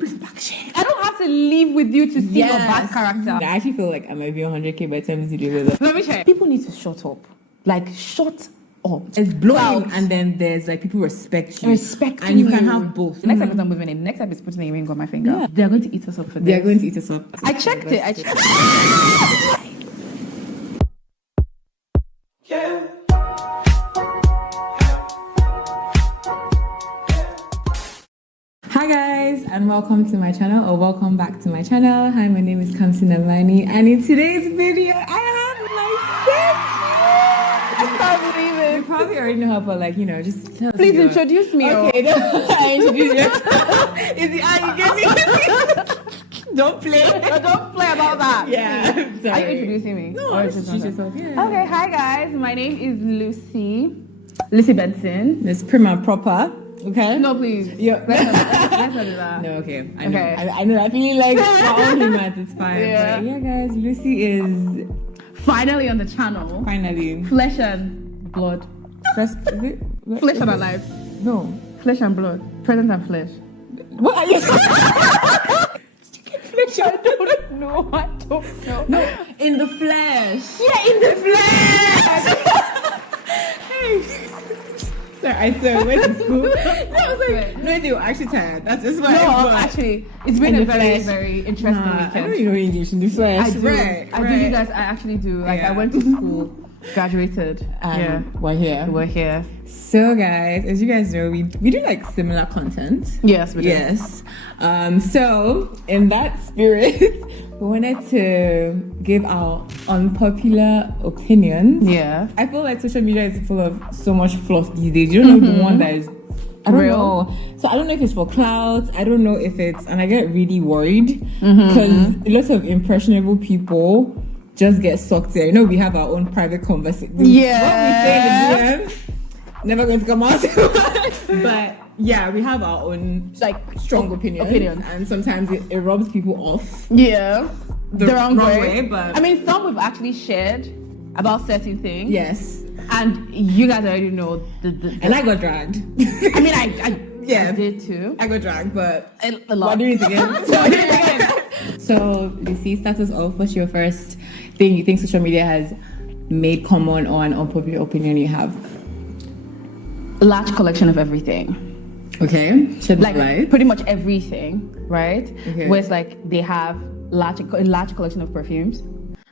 bring back Shen. I don't have to live with you to see your bad character. I actually feel like I might be 100K by the time this video goes up. Let me share. People need to shut up. Like, shut up. It's blowing, and then there's like people respect you. Respecting and you can have both. Next time is not moving in. Next time is putting a ring on my finger. Yeah. They're going to eat us up for this. They're going to eat us up. I checked it. Yeah. Hi guys, and welcome to my channel, or welcome back to my channel. Hi, my name is Kamsinnamani, and in today's video, I have my I can't believe it. You probably already know her, but like, you know, just tell us Please introduce me. Okay, no, I introduce you. Is it how you get me? Don't play. Don't play about that. Yeah. Are you introducing me? No, introduce yourself. Yeah. Okay, hi guys. My name is Lucy Benson. It's prim and proper. Okay. No, please. Yeah. Let's not do that. No, okay. I know. Okay. I know. I feel like we're all humans. It's fine. Yeah. But yeah, guys. Lucy is Finally on the channel. finally Flesh and blood. first. Is it? Flesh and alive. No. Flesh and blood. Present and flesh. What are you? I don't know. I don't know. No, in the flesh. Yeah, in the flesh. Sorry, I saw went to school. I was like, No, they were actually tired. That's why. no, actually, it's been In a the very, flesh. very interesting I weekend. don't even know English in the flesh. I do. Right, I do, you guys. I actually do. Like, I went to school, graduated, and we're here. we're here. So, guys, as you guys know, we do like similar content. Yes, we do. Yes. So, in that spirit, we wanted to give our unpopular opinions. Yeah. I feel like social media is full of so much fluff these days. You don't know the one that is. I don't Real? know. So I don't know if it's for clout. I don't know if it's, and I get really worried because lots of impressionable people just get sucked in. You know, we have our own private conversation. Yeah. What we say in the DM, never going to come out. But yeah, we have our own Like, strong opinions, and sometimes it rubs people off Yeah. the wrong way. But I mean, some we've actually shared about certain things. yes, And you guys already know and I got dragged. I mean, I Yeah. did too. I got dragged, but A lot. we're doing it again. So, Lucy, start us off. What's your first thing you think social media has made common or an unpopular opinion you have? Large collection of everything. Okay, shed Like light. pretty much everything, right? Okay. Where it's like they have a large collection of perfumes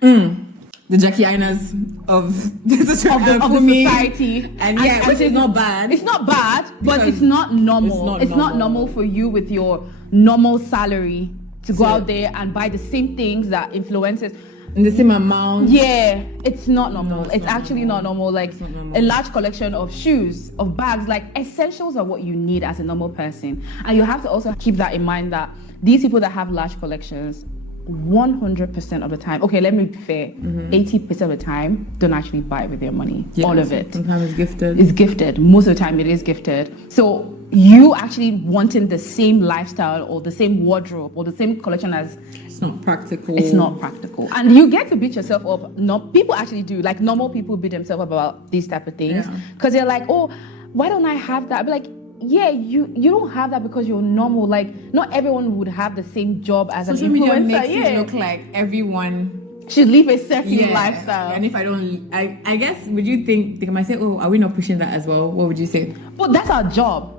The Jackie Inas of the of the society, and yeah, which is not bad. It's not bad, but Because it's not normal. it's It's not not normal. normal for you with your normal salary to go So- out there and buy the same things that influencers. in the same amount. Yeah, it's not normal. it's it's not actually not normal. Like not normal. a large collection of shoes, of bags, like essentials are what you need as a normal person. And you have to also keep that in mind that these people that have large collections, 100% of the time, okay, let me be fair, 80% of the time don't actually buy it with their money. Yes, All of it. Sometimes it's gifted. It's gifted. Most of the time it is gifted. So you actually wanting the same lifestyle or the same wardrobe or the same collection as It's not practical. it's not practical. And you get to beat yourself up. No, people actually do. Like normal people beat themselves up about these type of things. Yeah. Because they're like, oh, why don't I have that? I'd be like, yeah, you don't have that because you're normal. Like not everyone would have the same job as Social an media influencer. makes Yeah. it look like everyone. Should live a certain Yeah. lifestyle. And if I don't, I guess, would you think, they might say, oh, are we not pushing that as well? What would you say? But that's our job.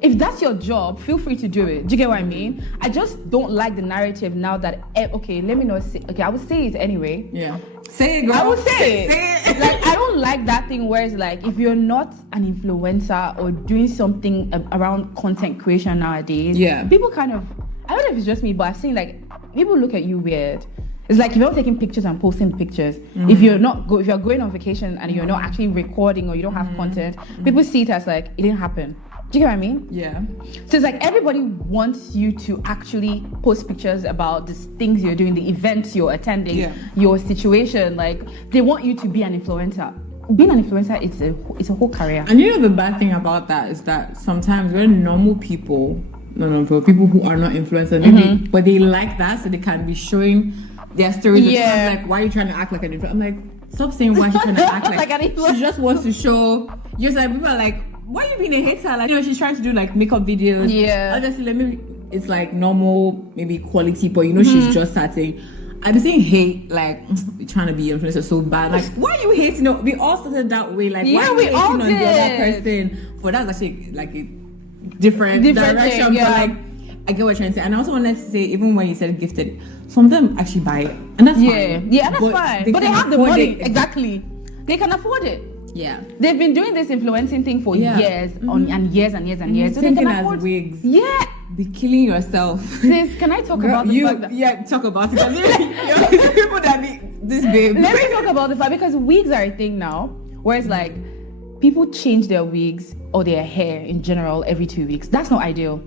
If that's your job, feel free to do it. Do you get what I mean? I just don't like the narrative now that, okay, let me not say, okay, I would say it anyway. Yeah. Say it, girl. I would say it. Say it. Like, I don't like that thing where it's like, if you're not an influencer or doing something around content creation nowadays, Yeah. people kind of, I don't know if it's just me, but I've seen like, people look at you weird. It's like if you're taking pictures and posting pictures, if you're if you're going on vacation and you're not actually recording or you don't have content, people see it as like, it didn't happen. Do you get what I mean? Yeah. So it's like everybody wants you to actually post pictures about the things you're doing, the events you're attending, Yeah. your situation. Like they want you to be an influencer. Being an influencer, it's a whole career. And you know the bad thing about that is that sometimes very normal people, people who are not influencers, maybe, but they like that so they can be showing their stories. Yeah. Like, why are you trying to act like an influencer? I'm like, stop saying why she's trying to act Like an influencer. She just wants to show. Just like people are like, why are you being a hater? Like, she's trying to do like makeup videos. Yeah. Honestly, let me it's like normal, maybe quality, but she's just starting. I'm saying hate, like we're trying to be influencer so bad. Like, why are you hating? No, we all started that way. Like, why are you hating on the other person? For that's actually like a different direction. Thing, yeah. But like, I get what you're trying to say. And I also wanted to say, even when you said gifted, some of them actually buy it, and that's fine. Yeah, that's fine. But they have the money. Exactly, they can afford it. Yeah, they've been doing this influencing thing for years and years and years and years. So they can afford wigs. Yeah. Be killing yourself. Sis, can I talk about the fact that... Yeah, talk about it. People that be this babe. Let me talk about the fact, because wigs are a thing now, where it's like people change their wigs or their hair in general every 2 weeks. That's not ideal.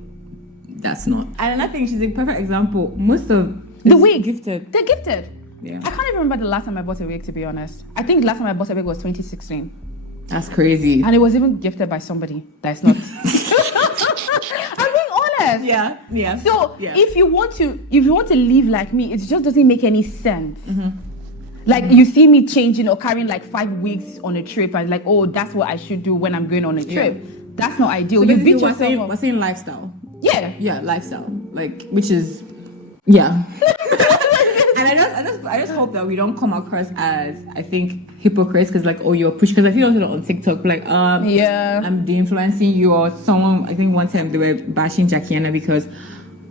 That's not. And I think she's a perfect example. Most of the wigs, gifted. They're gifted. Yeah. I can't even remember the last time I bought a wig, to be honest. I think the last time I bought a wig was 2016. That's crazy. And it was even gifted by somebody that's not... I'm being honest. Yeah. So if you want to live like me, it just doesn't make any sense. Like you see me changing or carrying like 5 weeks on a trip, and like, oh, that's what I should do when I'm going on a trip. That's not ideal. So you beat yourself. yourself. We're saying lifestyle. Yeah, lifestyle. Like, which is And I just hope that we don't come across as, I think, hypocrites, because like, oh, you're pushing, because I feel also on TikTok, like, I'm de-influencing you, or someone, I think one time they were bashing Jackiana because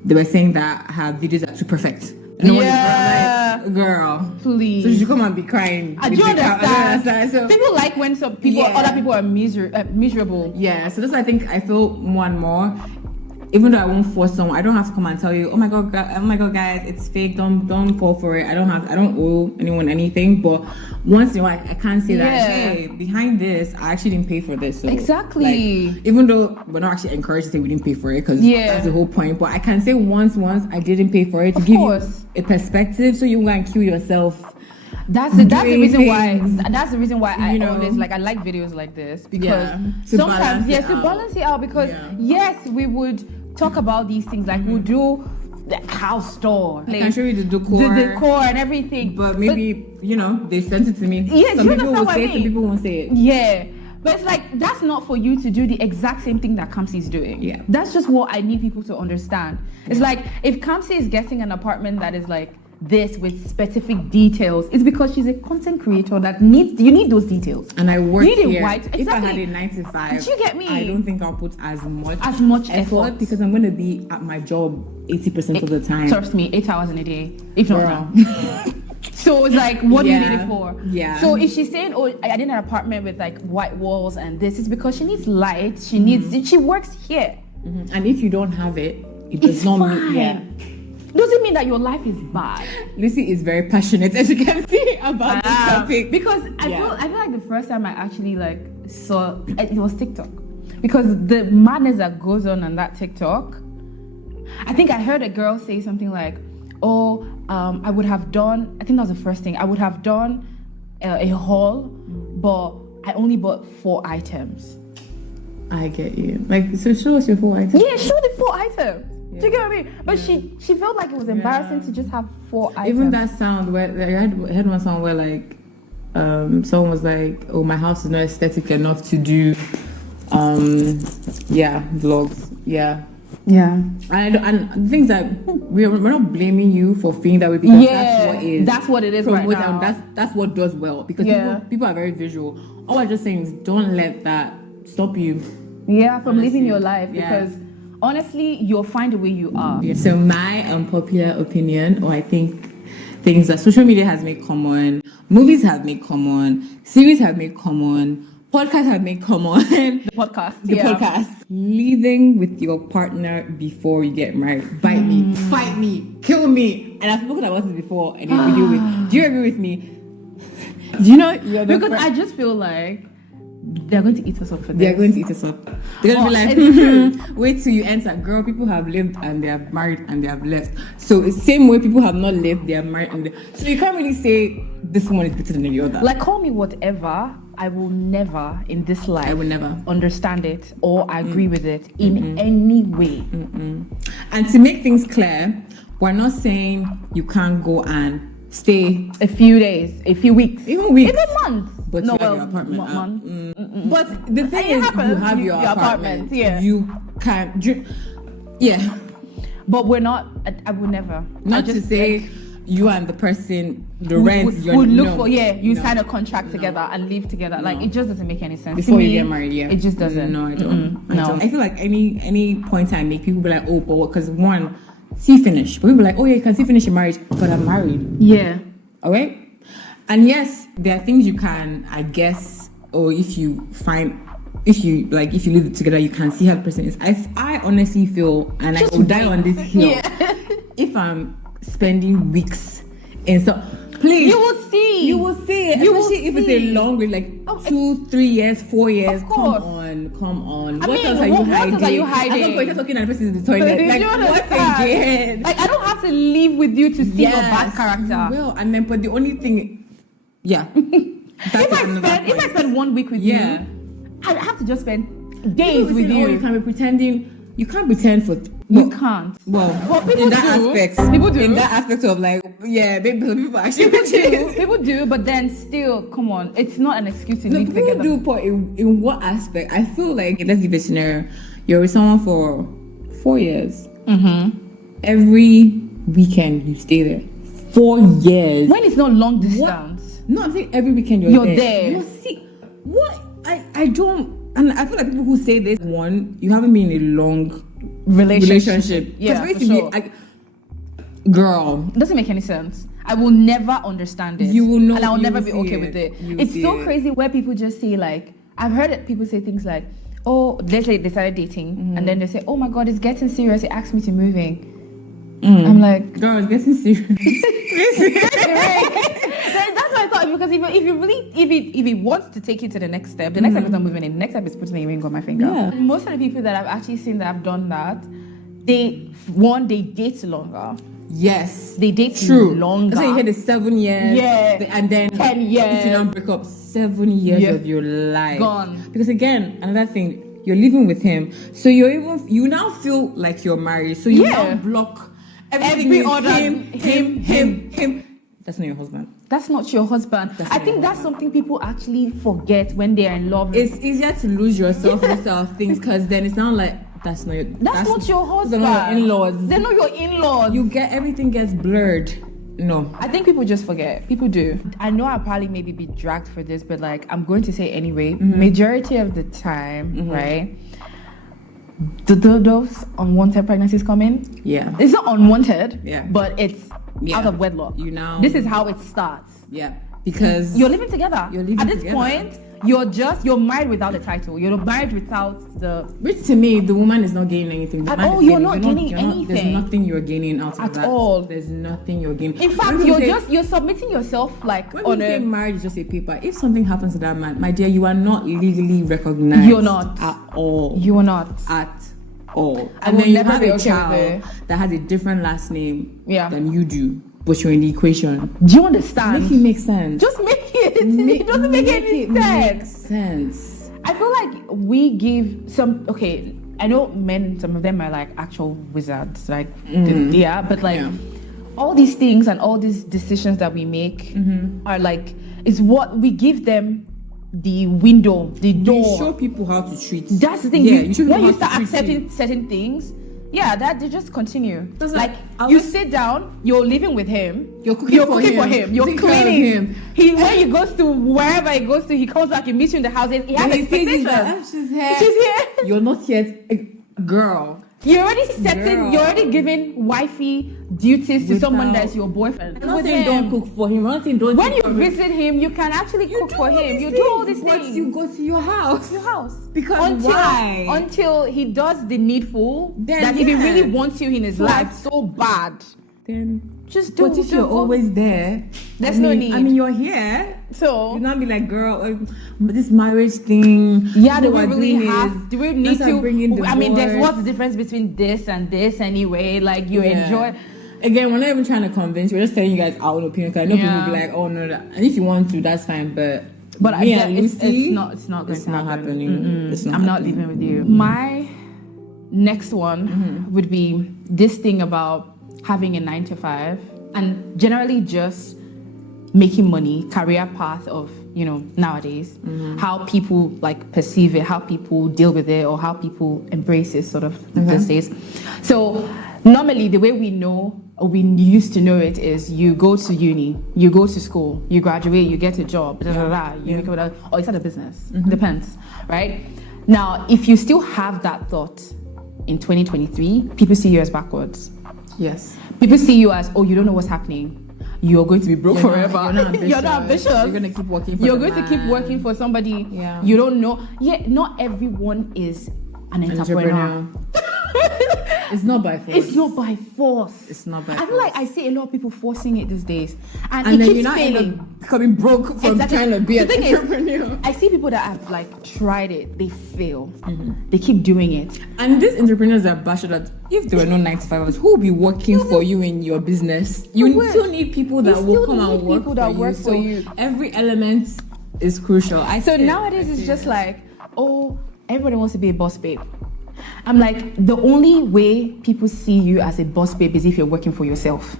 they were saying that her videos are too perfect. And like, girl, please. So she should come and be crying. I do understand. So, people like when some people, other people are miserable. Yeah, so that's, I think, I feel more and more. Even though I won't force someone, I don't have to come and tell you, oh my god, guys, it's fake. Don't fall for it. I don't owe anyone anything. But once in a while, I can't say that. Hey, behind this, I actually didn't pay for this. So, exactly. Like, even though we're not actually encouraged to say we didn't pay for it, because that's the whole point. But I can say once I didn't pay for it to give you a perspective, so you can kill yourself. That's the reason why. That's the reason why I always I like videos like this, because sometimes to balance it out, because yes, we would talk about these things, like we'll do the house tour. I can show you the decor and everything. But maybe they sent it to me. Yeah, some people will say it, some people won't say it. Yeah. But it's like, that's not for you to do the exact same thing that Kamsi is doing. Yeah. That's just what I need people to understand. It's like, if Kamsi is getting an apartment that is like this with specific details, it's because she's a content creator that you need those details. And I work here. If I had a 9 to 5, did you get me? I don't think I'll put as much effort, because I'm going to be at my job 80% of the time. Trust me, 8 hours in a day, if not more. So it's like, what do you need it for? Yeah. So if she's saying, oh, I need an apartment with like white walls and this, it's because she needs light. She needs. She works here. And if you don't have it, it does not mean. Doesn't mean that your life is bad. Lucy is very passionate, as you can see, about this topic. Because I feel like the first time I actually saw it was TikTok, because the madness that goes on that TikTok. I think I heard a girl say something like, "Oh, I would have done." I think that was the first thing. I would have done a haul, but I only bought 4 items. I get you. So show us your 4 items. Yeah, show the 4 items. Do you get what I mean? But she felt like it was embarrassing to just have 4 items. Even that sound where I heard one sound where someone was like, "Oh, my house is not aesthetic enough to do vlogs." Yeah. And things that we're not blaming you for feeling that way, because that's what it is right now. That's what does well, because people are very visual. All I'm just saying is, don't let that stop you. Yeah, from living your life, because honestly, you'll find a way you are. Yeah. So my unpopular opinion, or I think things that social media has made common, movies have made common, series have made common, podcasts have made common. The podcast. Living with your partner before you get married. Bite me, fight me, kill me. And I've spoken about this before in a video with. Do you agree with me? Do you know? Because I just feel like they're going to eat us up for this. They're going to eat us up. They're going to be like, wait till you enter. Girl, people have lived and they have married and they have left. So it's the same way people have not lived, they are married. So you can't really say this one is better than the other. Like, call me whatever. I will never in this life. I will never understand it or agree with it in any way. And to make things clear, we're not saying you can't go and stay a few days, a few weeks, even months. But no, your apartment. Months. But the thing is, you have your apartment. Yeah. You can. But we're not. I would never. Not to say you and the person, the rent, would look for. Yeah, you sign a contract together and live together. Like it just doesn't make any sense before you get married. Yeah, it just doesn't. No, I don't. No, I feel like any point I make, people be like, oh, but because one, see finish. But people be like, oh yeah, you can see finish your marriage, but I'm married. Yeah. All right. And yes, there are things you can, I guess, or if you live together, you can see how the person is. I honestly feel, and I will die on this hill, if I'm spending weeks in so, please, you will see it, especially if it's a long way, like 2, 3 years, 4 years. Come on. What else are you hiding? At some point you're talking and the person is in the toilet. Like what again? Like I don't have to live with you to see your bad character. Well, and then but the only thing. Yeah. If I spend 1 week with you, I have to just spend days with you. Oh, you can be pretending. You can't pretend for. You can't. Well, people in that aspect, people do. In that aspect of like, people actually do. People do, but then still, come on, it's not an excuse to live together. People do, but in what aspect? I feel like, let's give a scenario. You're with someone for 4 years. Every weekend you stay there. 4 years. When it's not long distance. No, I'm saying every weekend you're there. You see, what? I don't, and I feel like people who say this, one, you haven't been in a long relationship. Yeah, for sure. Girl. It doesn't make any sense. I will never understand it. You will know. And I will never be okay with it. It's so crazy where people just say like, I've heard people say things like, oh, let's say they started dating, and then they say, oh my God, it's getting serious. He asked me to move in. I'm like, girl, it's getting serious. That's what I thought, because if he wants to take you to the next step, the next step is not moving in. The next step is putting a ring on my finger. Yeah. Most of the people that I've actually seen that have done that, they date longer. Yes, they date longer. So you had the 7 years, and then 10 years. If you don't break up, 7 years of your life gone. Because again, another thing, you're living with him, so you now feel like you're married. So you now block. Every other him. That's not your husband. That's not your husband. I think that's something people actually forget when they are in love. It's easier to lose yourself with things, because then it's not like that's not your husband. They're not your in-laws. They're not your in-laws. Everything gets blurred. No. I think people just forget. People do. I know I'll probably maybe be dragged for this, but like I'm going to say anyway, majority of the time, right? Those unwanted pregnancies come in. Yeah. It's not unwanted, but it's out of wedlock. This is how it starts. Yeah. Because you're living together. At this point, you're married without the title. You're married without the... Which to me, the woman is not gaining anything. At all, you're not gaining anything. There's nothing you're gaining out of that. At all. There's nothing you're gaining. In fact, you're submitting yourself like when you say marriage is just a paper. If something happens to that man, my dear, you are not legally recognized. You're not. At all. You are not. At all. And then you have a child that has a different last name than you do, but you're in the equation. Do you understand? Make it make sense. Just make it. It doesn't make any sense. I feel like we give some. Okay, I know men. Some of them are like actual wizards, like but like all these things and all these decisions that we make are like is what we give them. The window, the door. You show people how to treat. That's the thing. When you start accepting certain things, that they just continue. Like you sit down, you're living with him, you're cooking for him, you're cleaning him. When he goes to wherever he goes to, he comes back, he meets you in the house, and he has expectations. She's here. You're not yet, girl. You're already giving wifey duties to someone that's your boyfriend. I'm not saying don't cook for him. I'm not saying don't. When you visit him, you can actually cook for him. You do all these things. You go to your house. Because why? Until he does the needful. Then if he really wants you in his life so bad, then just do. But if you're always there, there's no need. I mean, you're here, so you not be like, girl, this marriage thing. Yeah, do we really have? Do we need to? I mean, what's the difference between this and this anyway? Like you enjoy. Again, we're not even trying to convince. We're just telling you guys our own opinion. Because I know people will be like, oh no, and if you want to, that's fine. But it's not going to happen. I'm not living with you. My next one would be this thing about having a 9 to 5 and generally just making money, career path of, nowadays, how people like perceive it, how people deal with it, or how people embrace it sort of these days. So Normally, the way we know, or we used to know it, is you go to uni, you go to school, you graduate, you get a job, you make it, or you start a business. Depends, right? Now, if you still have that thought in 2023, people see you as backwards. Yes. People see you as, oh, you don't know what's happening. You're going to be broke forever. You're not ambitious. You're going to keep working for You're going to keep working for somebody you don't know. Yeah, not everyone is an entrepreneur. It's not by force. It's not by force. It's not by I force. feel like I see a lot of people forcing it these days. And then it you're keeps not failing. Becoming broke from trying to be an entrepreneur. I see people that have like tried it, they fail. They keep doing it. And these entrepreneurs are bashed that if there were no 9-to-5ers, who will be working for you in your business? You still need people that will come and work for you. So every element is crucial. So nowadays it's just like, oh, everybody wants to be a boss babe. I'm like, the only way people see you as a boss babe is if you're working for yourself.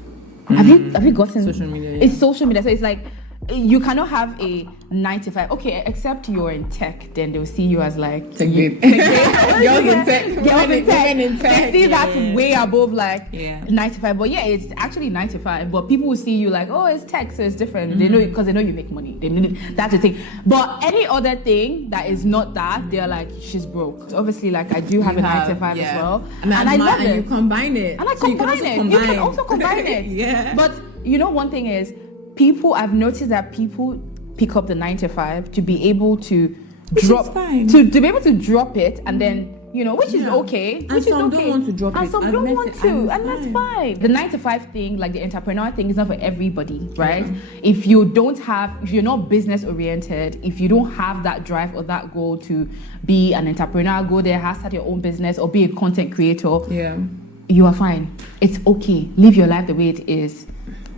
Have you gotten social media? It's social media, so it's like you cannot have a 9-to-5. Okay, except you're in tech, then they'll see you as like tech babe. Girls in tech. Women in tech. They see that way above like 9-to-5. But yeah, it's actually 9-to-5. But people will see you like, oh, it's tech, so it's different. They know because they know you make money. That's the thing. But any other thing that is not that, they're like, she's broke. So obviously, like I do have a 9-to-5 as well, and I love it. And you combine it. And I combine it. You can also combine it. Yeah. But you know, one thing is, I've noticed that people pick up the 9-to-5 to be able to drop, to be able to drop it, and then, you know, which is okay. And some don't want to drop it. And some don't want to, and that's fine. The 9-to-5 thing, like the entrepreneur thing, is not for everybody, right? If you're not business oriented, if you don't have that drive or that goal to be an entrepreneur, go there, start your own business, or be a content creator, you are fine. It's okay. Live your life the way it is.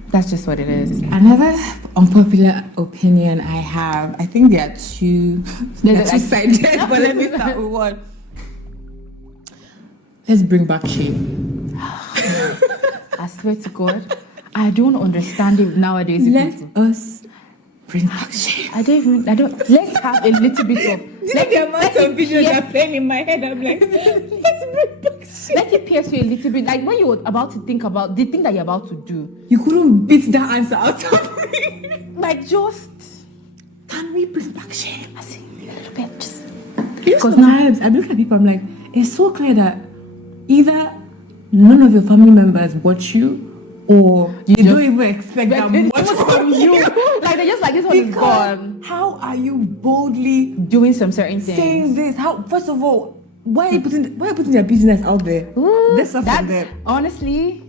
That's just what it is. Another unpopular opinion I have, I think there are two sided, but let me start with one. Let's bring back shame. I swear to God, I don't understand it nowadays. Let us bring back shame. Let's have a little bit of... The amount of videos that are playing in my head, I'm like, let's bring back shame. Let it pierce you a little bit. Like when you're about to think about the thing that you're about to do, you couldn't beat that answer out of me. Like, just... Can we bring back shame? I see a little bit. Just... Because sometimes I look at people, I'm like, it's so clear that either none of your family members watch you, or you don't even expect that much from you. Like they're just like, this one is gone. How are you boldly doing some certain things? Saying this? How? First of all, why are you putting their business out there? That's honestly.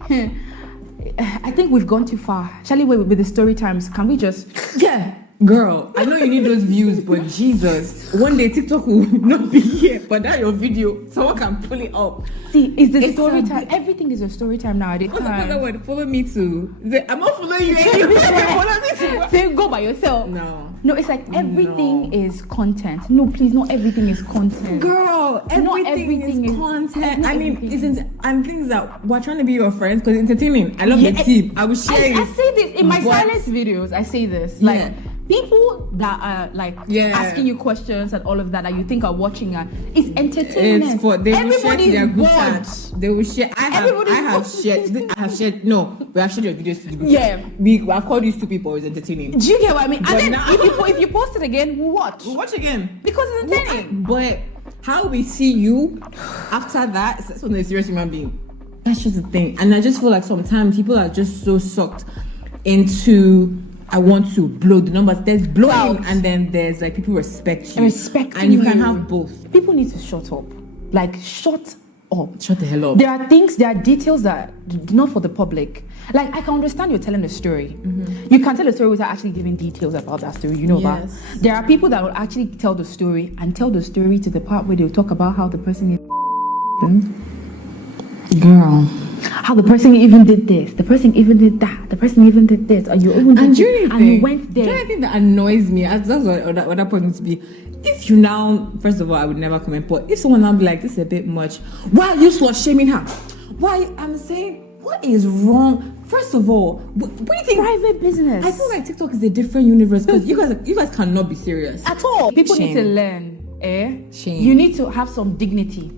I think we've gone too far. Shall we, with the story times, can we just... Yeah. Girl, I know you need those views, but Jesus, one day TikTok will not be here, but that your video, someone can pull it up. See, it's story time. Everything is a story time nowadays. What's the word? Follow me too. I'm not following you anymore. Follow me too. Say go by yourself. No, it's like everything is content. No, please, not everything is content. Girl, everything is content. I mean, and things that we're trying to be your friends because entertaining. I love the tip. I will share it. I say this in my silence videos. I say this like. People that are like asking you questions and all of that you think are watching it's entertainment. They will share to their group chats. They will share. I have shared your videos to the group. Yeah. We call these two people as entertaining. Do you get what I mean? But and then if you post it again, we'll watch. We'll watch again. Because it's entertaining. But how we see you after that, it's when a serious human being. That's just the thing. And I just feel like sometimes people are just so sucked into I want to blow the numbers. There's blowing and then there's like people respect you. And you can have both. People need to shut up. Like shut up. Shut the hell up. There are details that not for the public. Like I can understand you're telling a story. You can tell a story without actually giving details about that story. You know that. There are people that will actually tell the story to the part where they'll talk about how the person is girl. How the person even did this, the person even did that, the person even did this, or you even did this, and you went there. Do you know anything that annoys me? That's what that point needs to be. If you now, first of all, I would never comment, but if someone now be like, this is a bit much, why are you slut shaming her? I'm saying, what is wrong? First of all, what do you think? Private business. I feel like TikTok is a different universe because you guys cannot be serious at all. People need to learn. Shame. You need to have some dignity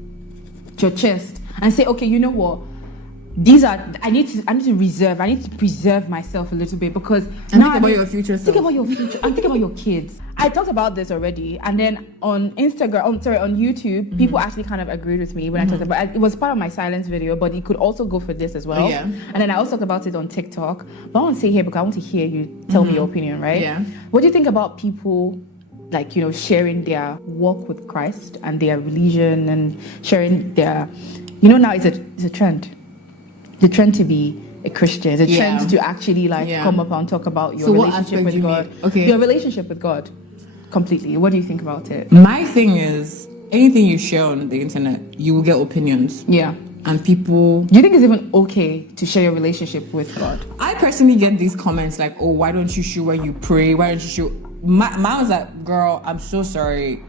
to your chest and say, okay, you know what? I need to preserve myself a little bit, because and think about your future self. Think about your future and think about your kids. I talked about this already, and then on on YouTube, people actually kind of agreed with me when I talked about it. It was part of my silence video, but it could also go for this as well. And then I also talked about it on TikTok. But I want to say here, because I want to hear you tell me your opinion, right? Yeah. What do you think about people, like, sharing their walk with Christ and their religion, and sharing their, now it's a trend. The trend to be a Christian, the trend to actually come up and talk about your relationship with God. Okay. Your relationship with God completely. What do you think about it? My thing is, anything you share on the internet, you will get opinions. Yeah. And people... Do you think it's even okay to share your relationship with God? I personally get these comments like, oh, why don't you show where you pray? Why don't you show... Mine was like, girl, I'm so sorry.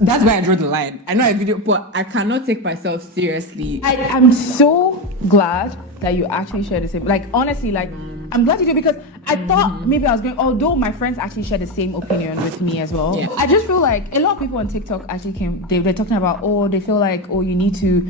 That's where I drew the line. I know a video, but I cannot take myself seriously. I'm so glad that you actually shared the same. Like, honestly, like, I'm glad you did, because I thought maybe I was going, although my friends actually share the same opinion with me as well. Yeah. I just feel like a lot of people on TikTok actually they're talking about, they feel like, you need to,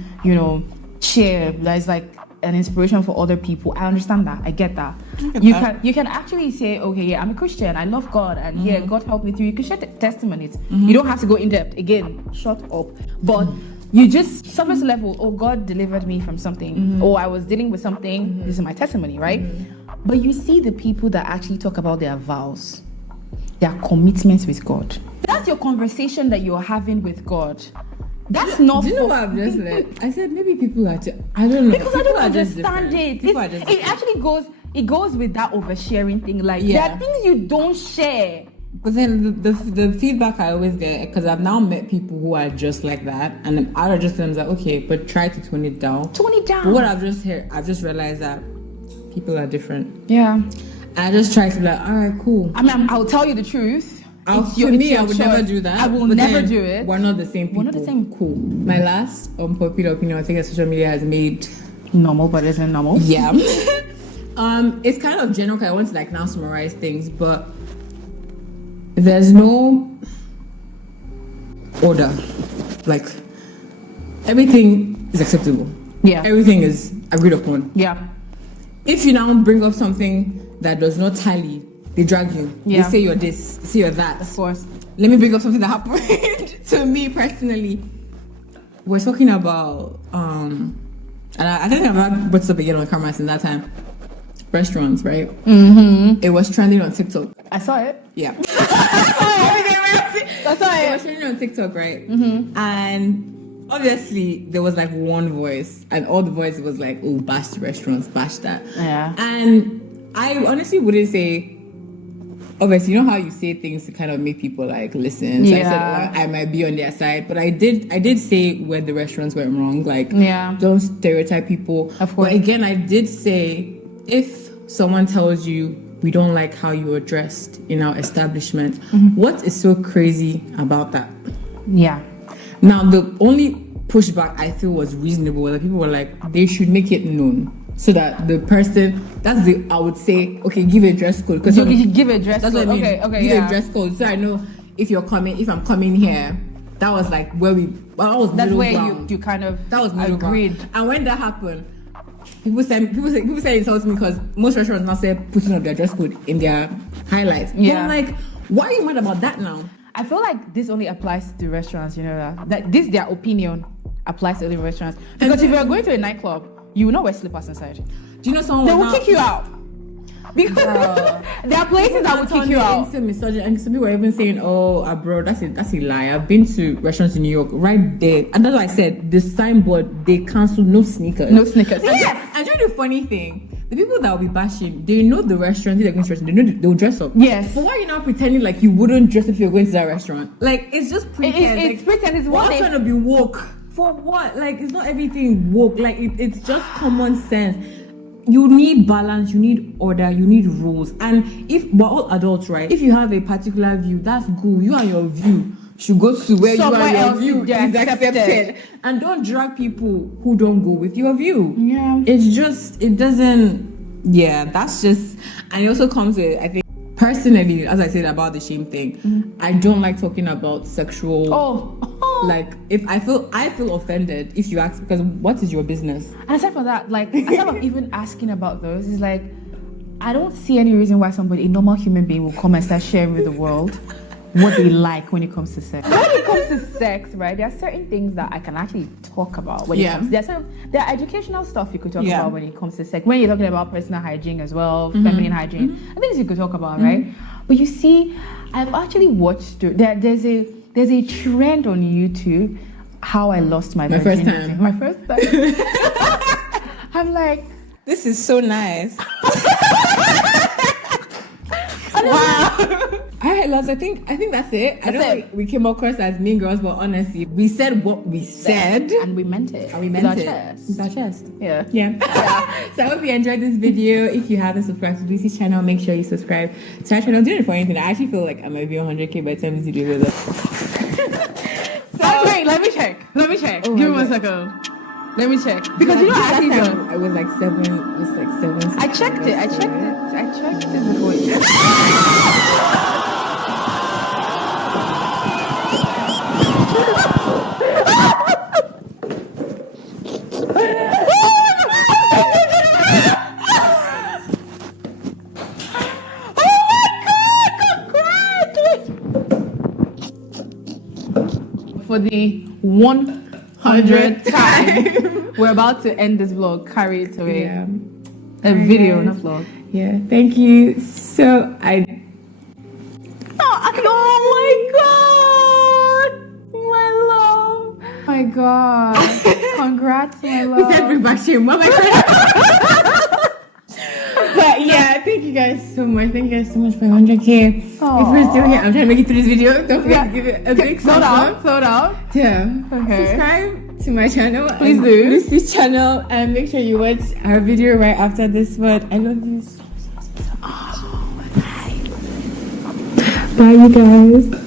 share. There's like an inspiration for other people. I understand that. I get that. You can actually say, okay, yeah, I'm a Christian. I love God, and yeah, God helped me through. You can share testimonies. You don't have to go in depth. Again, shut up. But you just surface level. Oh, God delivered me from something. I was dealing with something. This is my testimony, right? But you see the people that actually talk about their vows, their commitments with God. That's your conversation that you're having with God. That's not. Do you know what I've just said? I said maybe people are just, I don't know. Because people I don't understand it. It actually goes with that oversharing thing. Like, there are things you don't share. But then the feedback I always get, because I've now met people who are just like that, and I just them like, okay, but try to tone it down. Tone it down. But what I've just realized that people are different. Yeah. And I just try to be like, all right, cool. I mean, I'll tell you the truth. I would never do that. I will never do it. We're not the same people. We're not the same. Cool. My last unpopular opinion, I think that social media has made normal, but isn't normal. Yeah. It's kind of general. I want to now summarize things, but there's no order. Like, everything is acceptable. Yeah. Everything is agreed upon. Yeah. If you now bring up something that does not tally, they drag you. Yeah. They say you're this, they say you're that. Of course. Let me bring up something that happened to me personally. We're talking about, and I think I've brought this up again on camera since that time. Restaurants, right? It was trending on TikTok. I saw it. Yeah. I saw it. It was trending on TikTok, right? And obviously there was one voice, and all the voice was like, oh, bash the restaurants, bash that. Yeah. And I honestly wouldn't say, obviously, you know how you say things to kind of make people listen. So I said, I might be on their side, but I did say where the restaurants went wrong. Don't stereotype people. Of course. But again, I did say, if someone tells you we don't like how you are dressed in our establishment, what is so crazy about that? Yeah. Now, the only pushback I feel was reasonable. That people were like, they should make it known. So that the person, I would say, okay, give a dress code. Because you give a dress code. That's what I mean. Okay, give a dress code. So I know if I'm coming here, that was where that's where you kind of that was agreed. Ground. And when that happened, people say it insults me, because most restaurants now say putting up their dress code in their highlights. Yeah. But I'm like, why are you mad about that now? I feel like this only applies to restaurants, that this their opinion applies to only restaurants. Because if you're going to a nightclub, you will not wear slippers inside. Do you know someone they will kick you out? Because there are places that will kick you out. And some people were even saying, oh, abroad, that's a lie. I've been to restaurants in New York, right there. And that's why I said, the signboard, they cancelled no sneakers. No sneakers. Yes! And you know the funny thing? The people that will be bashing, they know the restaurant, they're going to restaurant, they know they'll dress up. Yes. But why are you now pretending like you wouldn't dress if you're going to that restaurant? It's just pretend. It's pretend. It's what trying to be woke. For what? It's not everything woke. It's just common sense. You need balance, you need order, you need rules. And if we're all adults, right? If you have a particular view, that's good. You and your view should go to where somewhere you and your view is accepted. And don't drag people who don't go with your view. Yeah. It doesn't, that's just, and it also comes with, I think, personally, as I said about the shame thing, I don't like talking about sexual Like, if I feel offended if you ask, because what is your business? And aside from that, like, aside from even asking about those, it's like, I don't see any reason why somebody, a normal human being, will come and start sharing with the world what they like when it comes to sex. When it comes to sex, right, there are certain things that I can actually talk about when it comes. There are educational stuff you could talk about when it comes to sex. When you're talking about personal hygiene as well, feminine hygiene, I think you could talk about, right? But you see, I've actually watched. There's a trend on YouTube. How I lost my virginity. My first time. I'm like, this is so nice. Wow. All right, loves. I think that's it. I don't think we came across as mean girls, but honestly, we said what we said, and we meant it. And we meant it. With our chest. Yeah. So I hope you enjoyed this video. If you haven't subscribed to Lucy's channel, make sure you subscribe to our channel. Do it for anything. I actually feel like I might be 100K by the time this video goes up. So wait, let me check. Oh, give me 1 second. Let me check. Because you know last time I was like 7. It was like 7. I checked it before. For the 100th time, we're about to end this vlog. Carry it away. Yeah. A video, not vlog. Yeah. Thank you. So Oh my god, congrats, my love. We said bring back shame. What am I But yeah, thank you guys so much. Thank you guys so much for 100K. Aww. If we're still here, I'm trying to make it through this video. Don't forget to give it a big thumbs up. Slow down. Yeah. Okay. Subscribe to my channel. Please do. Lucy's channel, and make sure you watch our video right after this one. I love you so much. Bye, you guys.